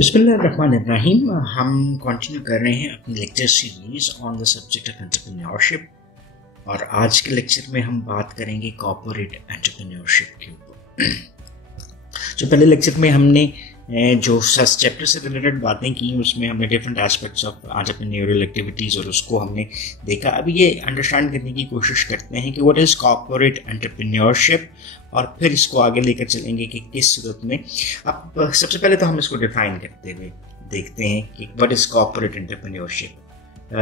बिस्मिल्लाहिर्रहमानिर्रहीम। हम कंटिन्यू कर रहे हैं अपनी lecture series on the subject of entrepreneurship और आज के लेक्चर में हम बात करेंगे कॉर्पोरेट एंटरप्रेन्योरशिप के ऊपर। जो पहले लेक्चर में हमने जो फर्स्ट चैप्टर से रिलेटेड बातें की उसमें हमने different aspects of entrepreneurial activities और उसको हमने देखा। अभी ये अंडरस्टैंड करने की कोशिश करते हैं कि व्हाट इज़ कॉर्पोरेट एंटरप्रेन्योरशिप और फिर इसको आगे लेकर चलेंगे कि किस सूरत में। अब सबसे पहले तो हम इसको डिफाइन करते हुए देखते हैं कि what is corporate entrepreneurship.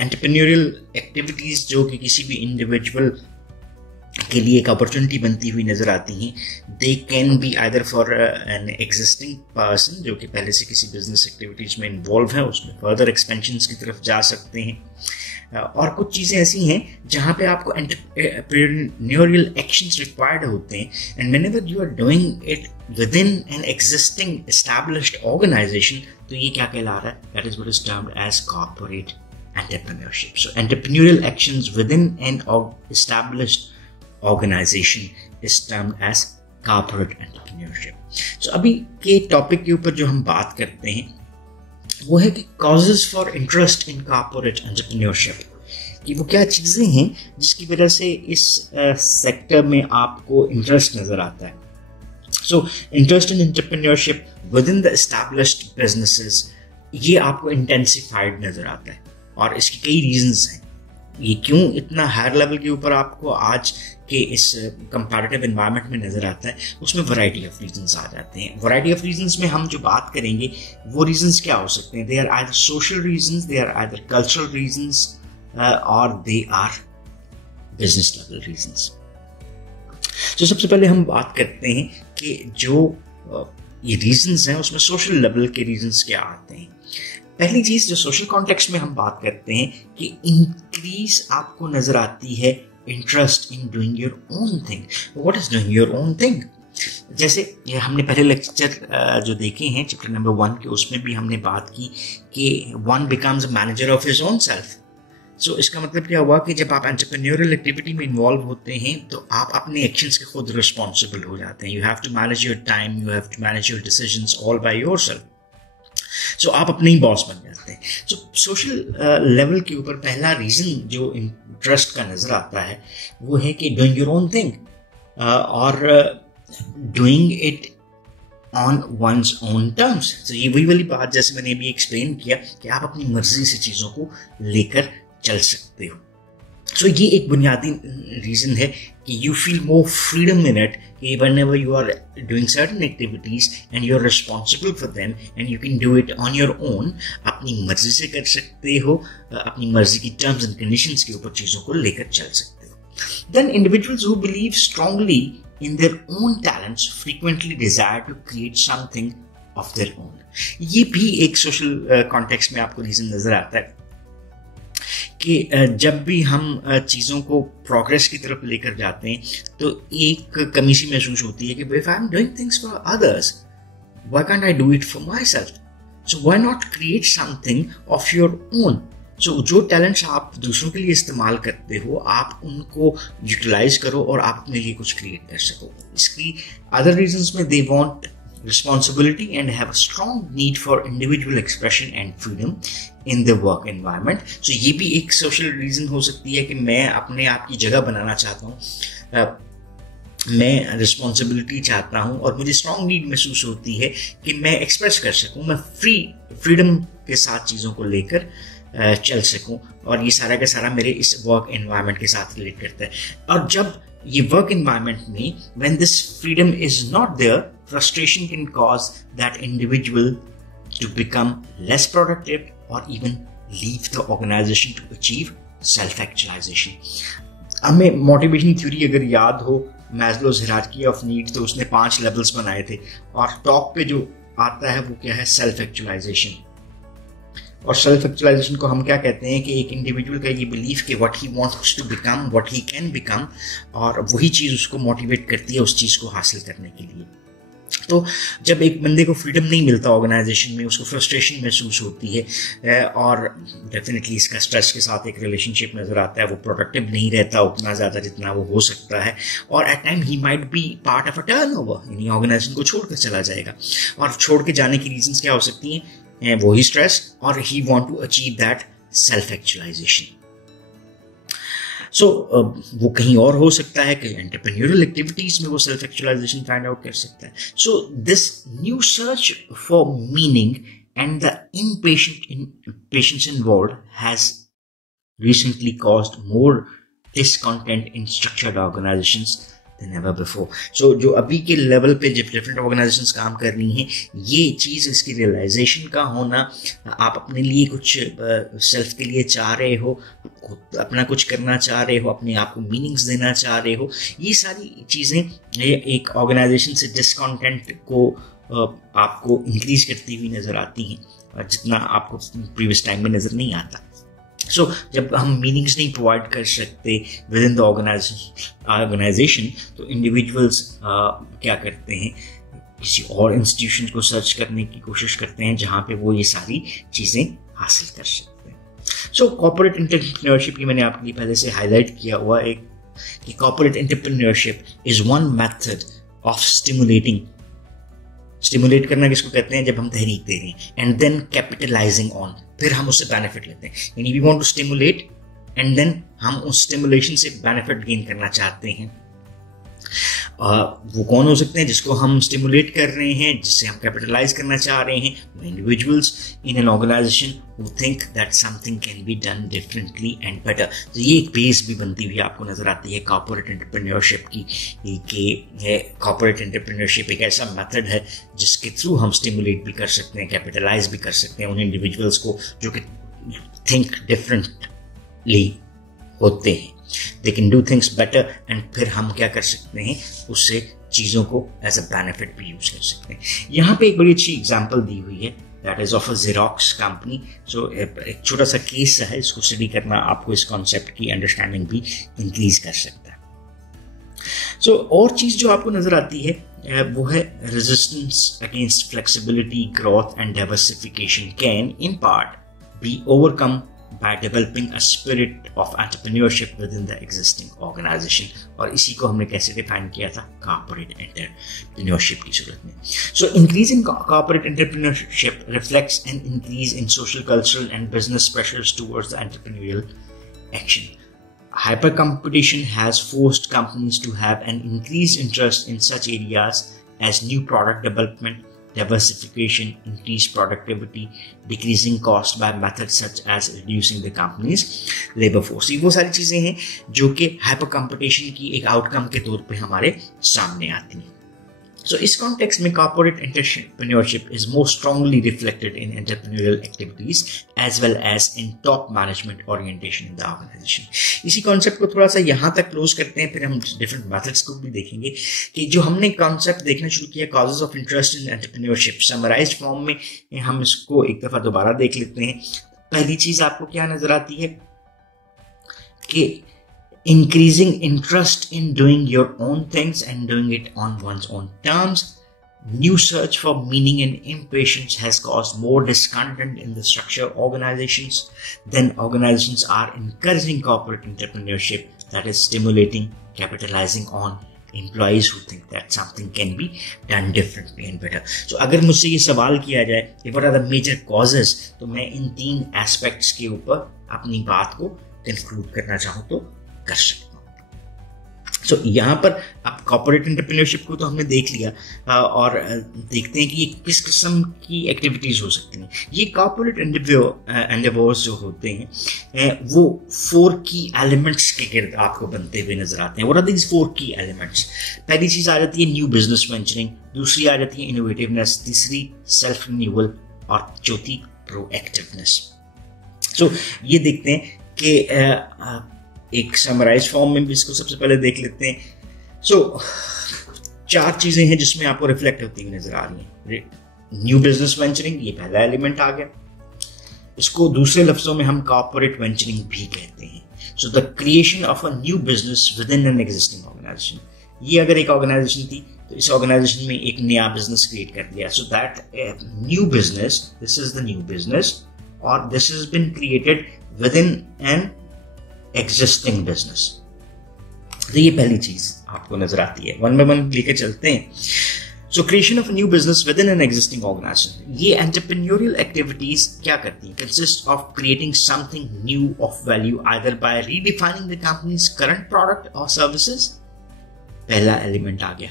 Entrepreneurial activities जो कि किसी भी इंडिविजुअल के लिए एक अपॉर्चुनिटी बनती हुई नजर आती हैं। They can be either for an existing person जो कि पहले से किसी बिजनेस एक्टिविटीज में इन्वॉल्व है, उसमें फर्दर एक्सपेंशंस की तरफ जा सकते हैं। और कुछ चीज़ें ऐसी हैं जहाँ पे आपको एंटरप्रेन्योरियल एक्शंस रिक्वायर्ड होते हैं and whenever you are doing it within an existing established organization तो ये क्या कहला रहा है? That is what is termed as corporate entrepreneurship. So entrepreneurial actions within an established organization is termed as corporate entrepreneurship. So अभी के topic के ऊपर जो हम बात करते हैं वो है कि causes for interest in corporate entrepreneurship, कि वो क्या चीज़ें हैं जिसकी वजह से इस सेक्टर में आपको इंटरेस्ट नज़र आता है। So interest in entrepreneurship within the established businesses ये आपको इंटेंसिफाइड नज़र आता है और इसकी कई रीजंस हैं। ये क्यों इतना हायर लेवल के ऊपर आपको आज के इस कंपैरेटिव एनवायरनमेंट में नज़र आता है, उसमें वैरायटी ऑफ रीजंस आ जाते हैं। वैरायटी ऑफ रीजंस में हम जो बात करेंगे वो रीजंस क्या हो सकते हैं? They are either social reasons, they are either cultural reasons और they are business level reasons. तो सबसे पहले हम बात करते हैं कि जो ये रीजंस हैं उसमें सोशल लेवल के रीजंस क्या आते हैं। पहली चीज जो सोशल कॉन्टेक्स्ट में हम बात करते हैं कि इंक्रीज आपको नजर आती है interest in doing your own thing. What is doing your own thing? जैसे ये हमने पहले लेक्चर जो देखे हैं चैप्टर नंबर 1 के, उसमें भी हमने बात की कि one becomes a manager of his own self. So इसका मतलब क्या हुआ कि जब आप एंटरप्रेन्योरियल एक्टिविटी में इन्वॉल्व होते हैं तो आप अपने एक्शंस के खुद रिस्पॉन्सिबल हो जाते हैं। You have to manage your time, you have to manage your decisions all by yourself. So आप अपने ही बॉस बन जाते हैं। सो सोशल लेवल के ऊपर पहला रीजन जो इंटरेस्ट का नजर आता है वो है कि डूइंग योर ओन थिंग और doing it on one's own terms. तो ये वही वाली बात जैसे मैंने अभी एक्सप्लेन किया कि आप अपनी मर्जी से चीज़ों को लेकर चल सकते हो। सो ये एक बुनियादी रीज़न है कि you feel more freedom in it, कि whenever you are doing certain activities and you're responsible for them and you can do it on your own, अपनी मर्जी से कर सकते हो, अपनी मर्जी की terms and conditions के ऊपर चीज़ों को लेकर चल सकते हो। Then individuals who believe strongly in their own talents frequently desire to create something of their own. ये भी एक सोशल कॉन्टेक्स्ट में आपको रीज़न नज़र आता है कि जब भी हम चीज़ों को प्रोग्रेस की तरफ लेकर जाते हैं तो एक कमी सी महसूस होती है कि if I am doing things for others why can't I do it for myself? So why not create something of your own? So जो टैलेंट्स आप दूसरों के लिए इस्तेमाल करते हो आप उनको यूटिलाइज करो और आप अपने लिए कुछ क्रिएट कर सको। इसकी अदर रीजंस में they want responsibility and have a strong need for individual expression and freedom in the work environment. So ये भी एक social reason हो सकती है कि मैं अपने आप की जगह बनाना चाहता हूँ, मैं रिस्पॉन्सिबिलिटी चाहता हूँ और मुझे स्ट्रॉन्ग नीड महसूस होती है कि मैं एक्सप्रेस कर सकूँ, मैं फ्रीडम के साथ चीज़ों को लेकर चल सकूँ और ये सारा का सारा मेरे इस वर्क एनवायरनमेंट के साथ रिलेट करता है। और जब ये वर्क एनवायरनमेंट में when this freedom is not there, frustration can cause that individual to become less productive or even leave the organization to achieve self-actualization. हमें मोटिवेशन थ्योरी अगर याद हो, मैस्लोज हायरार्की ऑफ नीड्स, तो उसने 5 levels बनाए थे और टॉप पे जो आता है वो क्या है? Self actualization. और सेल्फ एक्चुअलाइजेशन को हम क्या कहते हैं कि एक इंडिविजुअल का ये बिलीफ कि what he wants to become, what he can become, और वही चीज़ उसको मोटिवेट करती है उस चीज़ को हासिल करने के लिए। तो जब एक बंदे को फ्रीडम नहीं मिलता ऑर्गेनाइजेशन में, उसको फ्रस्ट्रेशन महसूस होती है और डेफिनेटली इसका स्ट्रेस के साथ एक रिलेशनशिप नज़र आता है। वो प्रोडक्टिव नहीं रहता उतना ज़्यादा जितना वो हो सकता है, और at time he might be part of a turnover, यानी ऑर्गेनाइजेशन को छोड़कर चला जाएगा। और छोड़ के जाने की रीजंस क्या हो सकती हैं? वही स्ट्रेस, और he want to achieve that self actualization. वो कहीं और हो सकता है कि एंटरप्रेन्योरियल एक्टिविटीज में वो सेल्फ एक्चुअलाइजेशन फाइंड आउट कर सकता है। So this new search for meaning and the impatience involved has recently caused more discontent in structured organizations than ever before. So जो अभी के लेवल पे जब डिफरेंट ऑर्गेनाइजेशंस काम कर रही हैं, ये चीज़, इसकी रियलाइजेशन का होना, आप अपने लिए कुछ सेल्फ के लिए चाह रहे हो, अपना कुछ करना चाह रहे हो, अपने आप को मीनिंग्स देना चाह रहे हो, ये सारी चीज़ें एक ऑर्गेनाइजेशन से डिसकॉन्टेंट को आपको इंक्रीज करती हुई नज़र आती हैं, जितना आपको प्रीवियस टाइम में नज़र नहीं आता। जब हम मीनिंग्स नहीं प्रोवाइड कर सकते विद इन द ऑर्गेनाइजेशन, तो इंडिविजुअल्स क्या करते हैं, किसी और इंस्टीट्यूशन को सर्च करने की कोशिश करते हैं जहाँ पे वो ये सारी चीज़ें हासिल कर सकते हैं। कॉर्पोरेट एंटरप्रेन्योरशिप, ये मैंने आपके लिए पहले से हाईलाइट किया हुआ है कि corporate entrepreneurship is one method of stimulate करना किसको कहते हैं? जब हम तहरीक दे रहे हैं, एंड देन कैपिटलाइजिंग ऑन, फिर हम उससे बेनिफिट लेते हैं। यानी we want to stimulate and then हम उस स्टिमुलेशन से बेनिफिट गेन करना चाहते हैं। वो कौन हो सकते हैं जिसको हम स्टिमुलेट कर रहे हैं, जिससे हम कैपिटलाइज करना चाह रहे हैं? Individuals in an organization who think that something can be done differently and better. तो ये एक बेस भी बनती हुई आपको नजर आती है कॉर्पोरेट एंटरप्रेन्योरशिप की, कि कॉर्पोरेट एंटरप्रेन्योरशिप एक ऐसा मेथड है जिसके थ्रू हम स्टिमुलेट भी कर सकते हैं, कैपिटलाइज भी कर सकते हैं उन इंडिविजुअल्स को जो कि थिंक डिफरेंटली होते हैं। They can do things better, and फिर हम क्या कर सकते हैं, उससे चीज़ों को एज अ बेनिफिट भी यूज कर सकते हैं। यहाँ पे एक बड़ी अच्छी एग्जांपल दी हुई है, that is of a xerox company. एक छोटा सा केस है, इसको स्टडी करना आपको इस कॉन्सेप्ट की अंडरस्टैंडिंग भी इंक्रीज कर सकता है। और चीज़ जो आपको नजर आती है वो है resistance against flexibility, growth and diversification can in part be overcome by developing a spirit of entrepreneurship within the existing organization। और इसी को हमने कैसे डिफाइन किया था? corporate entrepreneurship की सूरत में। Increase in corporate entrepreneurship reflects an increase in social, cultural and business pressures towards the entrepreneurial action. Hyper competition has forced companies to have an increased interest in such areas as new product development, diversification, increased productivity, decreasing cost by methods such as reducing the company's labor force। ये वो सारी चीजें हैं जो कि hyper competition की एक outcome के तौर पे हमारे सामने आती हैं। इस कॉन्टेक्स्ट में corporate entrepreneurship is more strongly reflected in entrepreneurial activities as well as in top management orientation in the organization. इसी कॉन्सेप्ट को थोड़ा सा यहाँ तक क्लोज करते हैं, फिर हम डिफरेंट मेथड्स को भी देखेंगे कि जो हमने कॉन्सेप्ट देखना शुरू किया, causes of interest in entrepreneurship, summarised form में हम इसको एक दफा दोबारा देख लेते हैं। पहली चीज आपको क्या नजर आती है कि increasing interest in doing your own things and doing it on one's own terms. New search for meaning and impatience has caused more discontent in the structure organizations. Then organizations are encouraging corporate entrepreneurship, that is stimulating, capitalizing on employees who think that something can be done differently and better. So अगर मुझसे ये सवाल किया जाए कि what are the major causes, तो मैं इन 3 aspects के ऊपर अपनी बात को कंक्लूड करना चाहूँ तो कर सकता हूँ। यहाँ पर अब कॉर्पोरेट एंटरप्रेन्योरशिप को तो हमने देख लिया और देखते हैं कि ये किस किस्म की एक्टिविटीज हो सकती हैं। ये कॉर्पोरेट एंडेवर्स जो होते हैं वो 4 की एलिमेंट्स के गिर्द आपको बनते हुए नजर आते हैं। व्हाट आर दीज 4 की एलिमेंट्स? पहली चीज आ जाती है न्यू बिजनेस वेंचरिंग, दूसरी आ जाती है इनोवेटिवनेस, तीसरी सेल्फ रिन्यूअल और चौथी प्रोएक्टिवनेस। ये देखते हैं कि एक समराइज फॉर्म में भी इसको सबसे पहले देख लेते हैं। 4 चीजें हैं जिसमें आपको रिफ्लेक्ट होती हुई नजर आ रही हैं। न्यू बिजनेस वेंचरिंग, ये पहला एलिमेंट आ गया। इसको दूसरे लफ्जों में हम कॉर्पोरेट वेंचरिंग भी कहते हैं। The creation of a new business within an existing organization. ये अगर एक ऑर्गेनाइजेशन थी तो इस ऑर्गेनाइजेशन में एक नया बिजनेस क्रिएट कर दिया, so that new business, this is the new business और this has been created within an existing business. तो ये पहली चीज आपको नजर आती है। वन बाय वन लेके चलते हैं। So creation of new business within an existing organization, ये एंटरप्रेन्योरियल एक्टिविटीज क्या करती हैं? Consist of creating something new of value either by redefining the company's current product और सर्विसेज। पहला एलिमेंट आ गया,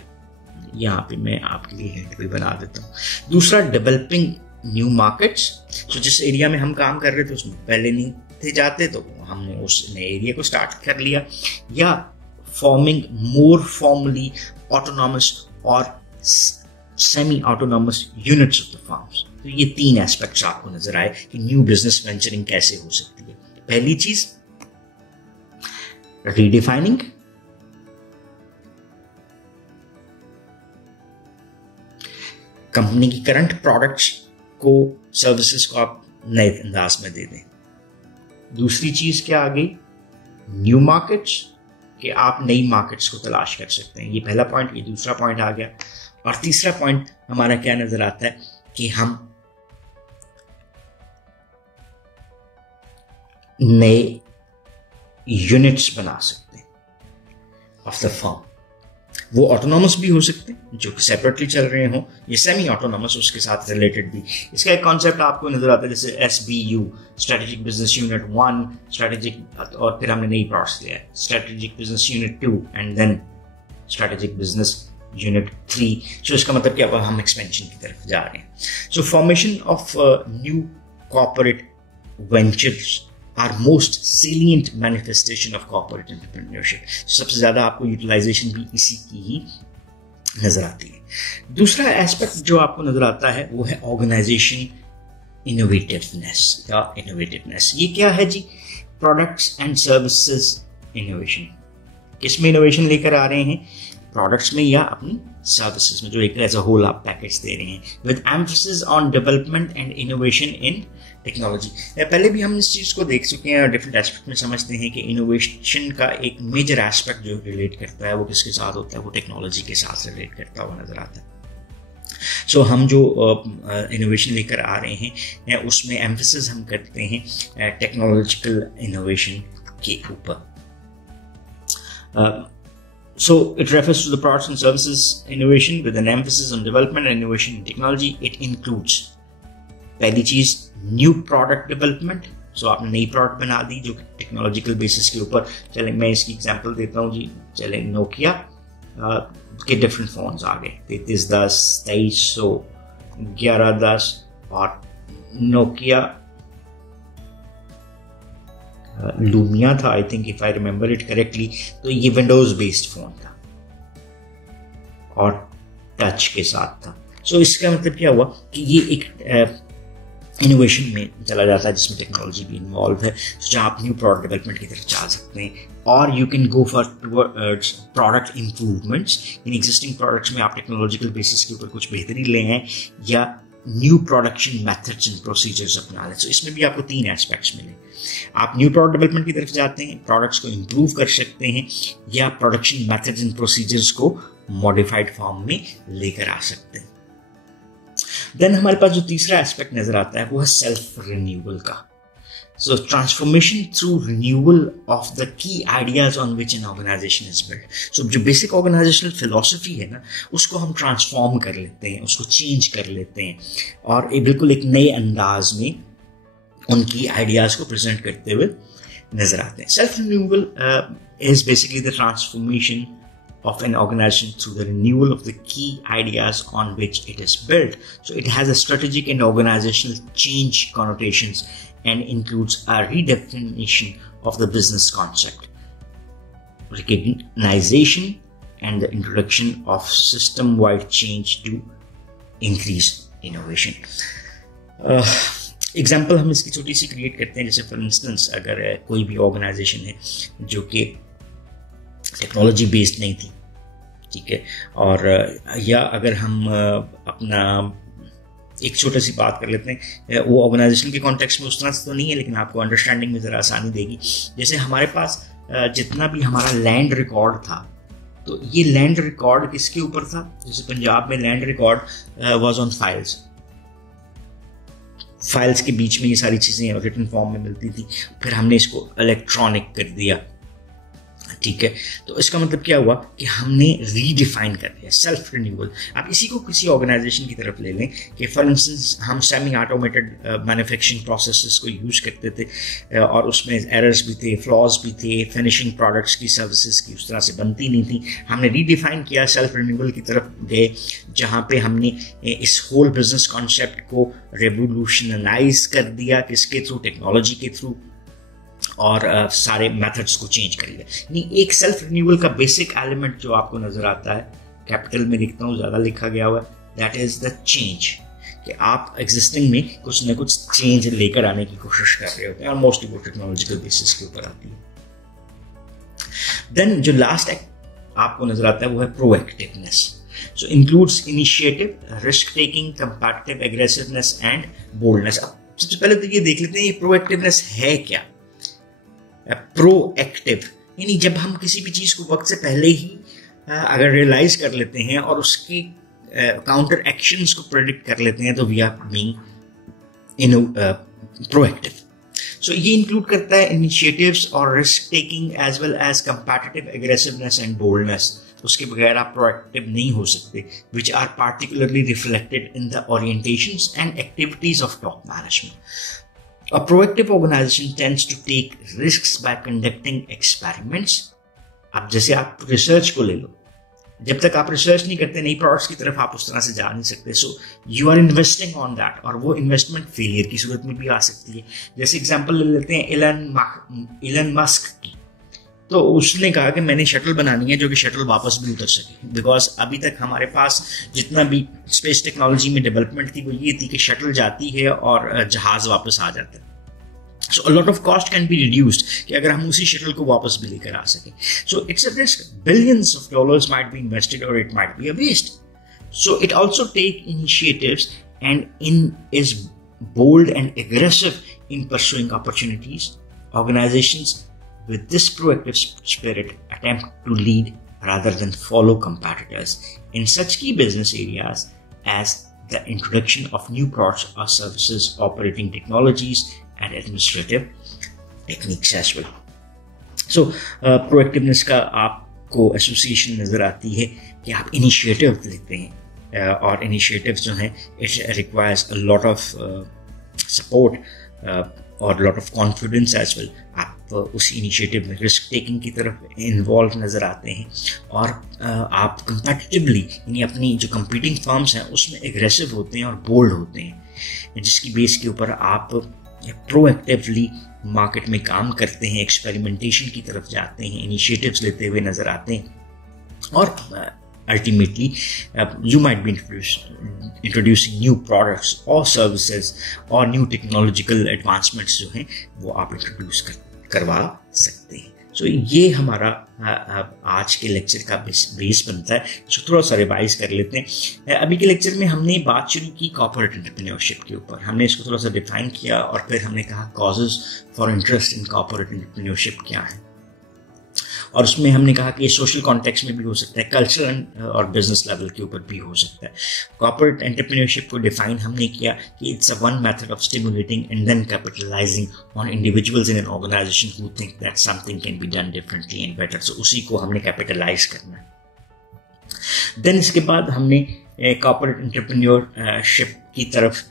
यहाँ पे मैं आपके लिए हिंट भी बना देता हूँ। दूसरा, डेवलपिंग न्यू मार्केट्स। सो जिस एरिया में हम काम कर रहे थे उसमें पहले नहीं थे जाते, तो हमने उस नए एरिया को स्टार्ट कर लिया। या फॉर्मिंग मोर फॉर्मली ऑटोनॉमस और semi autonomous units of the firms. तो ये तीन एस्पेक्ट्स आपको नजर आए कि न्यू बिजनेस वेंचरिंग कैसे हो सकती है। पहली चीज, रीडिफाइनिंग, कंपनी की करंट प्रोडक्ट्स को, सर्विसेज को आप नए अंदाज में दे दें। दूसरी चीज क्या आ गई? न्यू मार्केट्स, कि आप नई मार्केट्स को तलाश कर सकते हैं। ये पहला पॉइंट, ये दूसरा पॉइंट आ गया। और तीसरा पॉइंट हमारा क्या नजर आता है कि हम नए यूनिट्स बना सकते हैं ऑफ द फर्म। वो ऑटोनॉमस भी हो सकते हैं जो कि सेपरेटली चल रहे हों, ये सेमी ऑटोनॉमस उसके साथ रिलेटेड भी। इसका एक कॉन्सेप्ट आपको नजर आता है जैसे SBU, strategic business unit 1, strategic, और फिर हमने नई प्रोडक्ट्स लिया है, strategic business unit 2 and then strategic business unit 3। So इसका मतलब क्या, हम एक्सपेंशन की तरफ जा रहे हैं। So formation of new corporate ventures are most salient manifestation of corporate entrepreneurship. सबसे ज्यादा आपको यूटिलाइजेशन भी इसी की ही नजर आती है। दूसरा एस्पेक्ट जो आपको नजर आता है वो है ऑर्गेनाइजेशन इनोवेटिवनेस या इनोवेटिवनेस। ये क्या है जी? Products and services innovation. किसमें इनोवेशन लेकर आ रहे हैं? प्रोडक्ट्स में या अपनी सर्विसेज में, जो एक एज अ होल आप पैकेज दे रहे हैं, with emphasis on development and innovation in technology. पहले भी हम इस चीज को देख चुके हैं और डिफरेंट एस्पेक्ट में समझते हैं कि इनोवेशन का एक मेजर एस्पेक्ट जो रिलेट करता है वो किसके साथ होता है? वो टेक्नोलॉजी के साथ रिलेट करता हुआ नजर आता है। सो हम जो इनोवेशन लेकर आ रहे हैं उसमें एम्फसिस हम करते हैं टेक्नोलॉजिकल इनोवेशन के ऊपर। So it refers to the products and services innovation with an emphasis on development and innovation in technology. It includes, पहली चीज, न्यू प्रोडक्ट डेवलपमेंट। सो आपने नई प्रोडक्ट बना दी जो टेक्नोलॉजिकल बेसिस के ऊपर। चले मैं इसकी एग्जांपल देता हूँ जी। चले नोकिया के डिफरेंट फोन्स आ गए, 3310, 2300, 1110 और नोकिया लूमिया था, I think, if I remember it correctly. तो ये विंडोज बेस्ड फोन था और टच के साथ था। सो इसका मतलब क्या हुआ कि ये एक इनोवेशन में चला जाता है जिसमें टेक्नोलॉजी भी इन्वॉल्व है, जहाँ आप न्यू प्रोडक्ट डेवलपमेंट की तरफ जा सकते हैं। और you can go for towards product improvements. In existing products में आप टेक्नोलॉजिकल बेसिस के ऊपर कुछ बेहतरी ले आए या new production methods and procedures अपना लें। सो इसमें भी आपको तीन एस्पेक्ट्स मिले। आप न्यू प्रोडक्ट डेवलपमेंट की तरफ जाते हैं, प्रोडक्ट्स को इम्प्रूव कर सकते हैं, या प्रोडक्शन मेथड्स एंड प्रोसीजर्स को मॉडिफाइड फॉर्म में लेकर आ सकते हैं। देन हमारे पास जो तीसरा एस्पेक्ट नजर आता है वो है सेल्फ रिन्यूअल का। So transformation through renewal of the key ideas on which an organization is built. So जो बेसिक ऑर्गेनाइजेशनल फिलॉसफी है ना, उसको हम ट्रांसफॉर्म कर लेते हैं, उसको चेंज कर लेते हैं और बिल्कुल एक नए अंदाज में उनकी आइडियाज को प्रेजेंट करते हुए नजर आते हैं। Self renewal is basically the transformation of an organization through the renewal of the key ideas on which it is built. So it has a strategic and organizational change connotations and includes a redefinition of the business concept, recognition and the introduction of system-wide change to increase innovation. Example हम इसकी छोटी सी create करते हैं। जैसे for instance अगर कोई भी organisation है जो कि टेक्नोलॉजी बेस्ड नहीं थी, ठीक है, और या अगर हम अपना एक छोटी सी बात कर लेते हैं, वो ऑर्गेनाइजेशन के कॉन्टेक्स्ट में उस तरह से तो नहीं है लेकिन आपको अंडरस्टैंडिंग में ज़रा आसानी देगी। जैसे हमारे पास जितना भी हमारा लैंड रिकॉर्ड था तो ये लैंड रिकॉर्ड किसके ऊपर था? जैसे पंजाब में land record was on files के बीच में ये सारी चीज़ें रिटन फॉर्म में मिलती थी, फिर हमने इसको इलेक्ट्रॉनिक कर दिया, ठीक है। तो इसका मतलब क्या हुआ कि हमने रीडिफाइन कर दिया सेल्फ रिन्यूअल। आप इसी को किसी ऑर्गेनाइजेशन की तरफ ले लें कि फॉर इंस्टेंस हम सेमी ऑटोमेटेड मैन्युफैक्चरिंग प्रोसेसेस को यूज़ करते थे और उसमें एरर्स भी थे, फ्लॉज भी थे, फिनिशिंग प्रोडक्ट्स की, सर्विसेज की उस तरह से बनती नहीं थी। हमने रीडिफाइन किया, सेल्फ रिन्यूअल की तरफ गए, जहाँ पे हमने इस होल बिजनेस कॉन्सेप्ट को रेवोल्यूशनलाइज कर दिया, किसके थ्रू? टेक्नोलॉजी के थ्रू, और सारे मेथड्स को चेंज कर लिया। यानी एक सेल्फ रिन्यूअल का बेसिक एलिमेंट जो आपको नजर आता है, कैपिटल में लिखता हूँ, ज़्यादा लिखा गया हुआ है, दैट इज द चेंज, कि आप एग्जिस्टिंग में कुछ ना कुछ चेंज लेकर आने की कोशिश कर रहे होते हैं, और मोस्टली वो टेक्नोलॉजिकल बेसिस के ऊपर आती है। देन जो लास्ट आपको नजर आता है वो है proactiveness. So includes initiative, risk taking, competitive aggressiveness and boldness. अब सबसे पहले तो ये देख लेते हैं ये प्रोएक्टिवनेस है क्या। प्रोएक्टिव यानी जब हम किसी भी चीज को वक्त से पहले ही अगर रियलाइज कर लेते हैं और उसकी काउंटर एक्शंस को प्रेडिक्ट कर लेते हैं, तो we are being proactive. So ये इंक्लूड करता है इनिशिएटिव्स और risk taking as well as competitive aggressiveness and boldness. उसके बगैर आप प्रोएक्टिव नहीं हो सकते, which are particularly reflected in the orientations and activities of top management. A proactive organization tends to take risks by conducting experiments. अब जैसे आप research को ले लो, जब तक आप रिसर्च नहीं करते नई प्रोडक्ट्स की तरफ आप उस तरह से जा नहीं सकते। So you are investing on that, और वो इन्वेस्टमेंट फेलियर की सूरत में भी आ सकती है। जैसे एग्जांपल ले लेते हैं इलन मस्क की, तो उसने कहा कि मैंने शटल बनानी है जो कि शटल वापस भी उतर सके, बिकॉज अभी तक हमारे पास जितना भी स्पेस टेक्नोलॉजी में डेवलपमेंट थी वो ये थी कि शटल जाती है और जहाज वापस आ जाता है। So a lot of cost can be reduced कि अगर हम उसी शटल को वापस भी लेकर आ सके। So it's a risk, billions of dollars might be invested और it might be a waste. So it also take initiatives and in is bold and aggressive in pursuing opportunities. Organizations with this proactive spirit attempt to lead rather than follow competitors in such key business areas as the introduction of new products or services, operating technologies and administrative techniques as well. So proactiveness का आपको association नजर आती है कि आप initiative लेते हैं, और इनिशिएटिव जो हैं it requires a lot of support और lot of confidence as well. आप उस इनिशिएटिव में रिस्क टेकिंग की तरफ इन्वॉल्व नज़र आते हैं, और आप कंपेटिटिवली यानी अपनी जो कंपीटिंग फर्म्स हैं उसमें एग्रेसिव होते हैं और बोल्ड होते हैं, जिसकी बेस के ऊपर आप प्रोएक्टिवली मार्केट में काम करते हैं, एक्सपेरिमेंटेशन की तरफ जाते हैं, इनिशिएटिव्स लेते हुए नज़र आते हैं, और ultimately you might be introducing new products or services or new technological advancements जो हैं वो आप इंट्रोड्यूस करवा सकते हैं। सो ये हमारा आज के लेक्चर का बेस बनता है। सो थोड़ा सा रिवाइज कर लेते हैं। अभी के लेक्चर में हमने बात शुरू की कॉर्पोरेट एंटरप्रेन्योरशिप के ऊपर, हमने इसको थोड़ा सा डिफाइन किया, और फिर हमने कहा causes for interest in corporate entrepreneurship क्या है, और उसमें हमने कहा कि ये सोशल कॉन्टेक्स्ट में भी हो सकता है, कल्चरल और बिजनेस लेवल के ऊपर भी हो सकता है। कॉर्पोरेट एंटरप्रेन्योरशिप को डिफाइन हमने किया कि it's a one method of stimulating and then capitalizing on individuals in an organization who think that something can be done differently and better. So उसी को हमने कैपिटलाइज करना है। देन इसके बाद हमने कॉर्पोरेट एंटरप्रेन्योरशिप की तरफ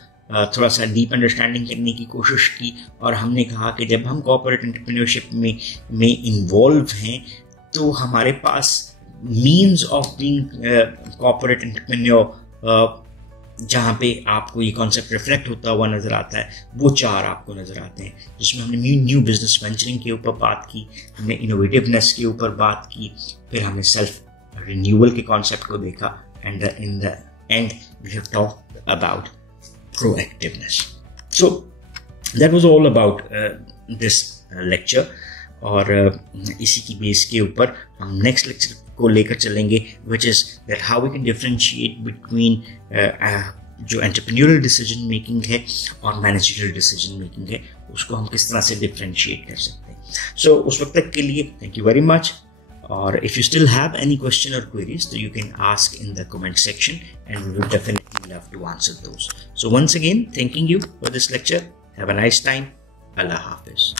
थोड़ा सा डीप अंडरस्टैंडिंग करने की कोशिश की, और हमने कहा कि जब हम कॉर्पोरेट एंटरप्रेन्योरशिप में इन्वॉल्व हैं तो हमारे पास means of being corporate entrepreneur जहाँ पे आपको ये कॉन्सेप्ट रिफ्लेक्ट होता हुआ नज़र आता है, वो चार आपको नज़र आते हैं, जिसमें हमने न्यू बिजनेस वेंचरिंग के ऊपर बात की, हमने इनोवेटिवनेस के ऊपर बात की, फिर हमने सेल्फ रिन्यूअल के कॉन्सेप्ट को देखा, and in the end we have talked about proactiveness. So that was all about this lecture, और इसी की बेस के ऊपर हम नेक्स्ट लेक्चर को लेकर चलेंगे, which is that how we can differentiate between जो एंटरप्रेन्योरल डिसीजन मेकिंग है और मैनेजरियल डिसीजन मेकिंग है, उसको हम किस तरह से डिफरेंशिएट कर सकते हैं। सो उस वक्त तक के लिए thank you very much, Or if you still have any question or queries, then you can ask in the comment section and we will definitely love to answer those. So once again, thanking you for this lecture. Have a nice time. Allah Hafiz.